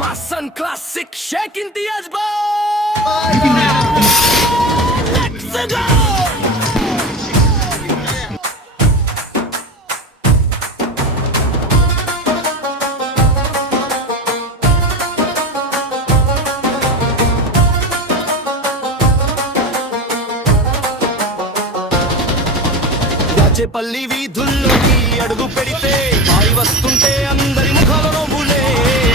My son classic shaking the asbestos. Let's go. పల్లి వీధుల్లోకి అడుగు పెడితే బాయి వస్తుంటే అందరి ముఖాలలో నవ్వులే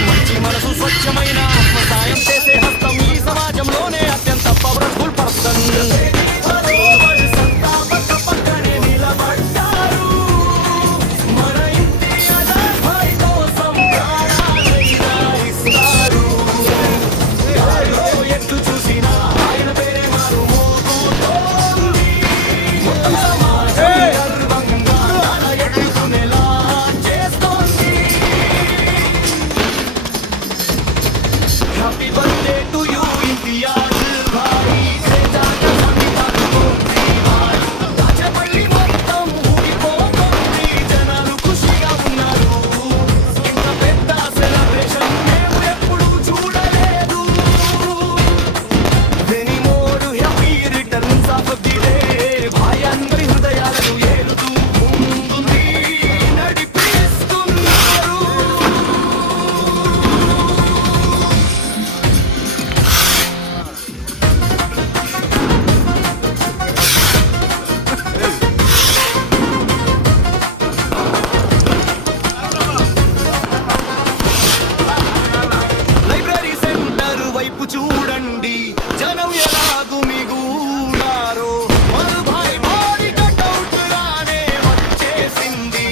మంచి మనసు స్వచ్ఛమైన ఆత్మ సాయం చేసే హస్తం ఈ సమాజంలోనే అత్యంత powerful person Happy birthday to you, India. Bhai, చూడండి జనం ఎలాగు మిగూడారో మరు భాయ్ బాడీ కట్అవుట్ లానే వచ్చేసింది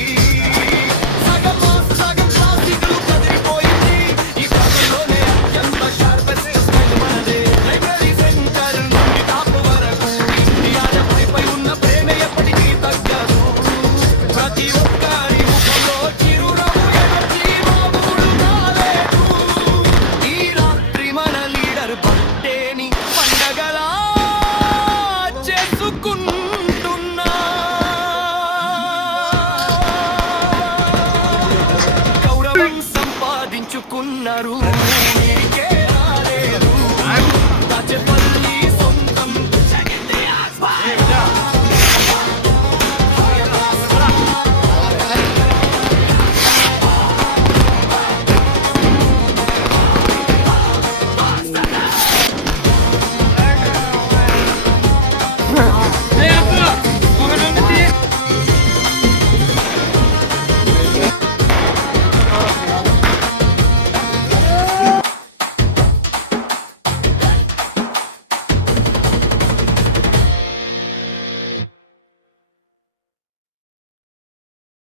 సగం ప్లాస్టిక్లు కదిలిపోయింది ఈ కాలంలోనే అత్యంత షార్పెస్ట్ స్టైల్ మనదే లైబ్రరీ సెంటర్ నుండి టాప్ వరకు ఇండియా పై ఉన్న ప్రేమ ఎప్పటికీ తగ్గదు ప్రతి ఒక్కరి ముఖంలో చిరునవ్వు ఎనర్జీ మామూలు కాలేదు ఈ రాత్రి మన బర్త్డేని పండగలా చేసుకుంటున్నా గౌరవం సంపాదించుకున్నారు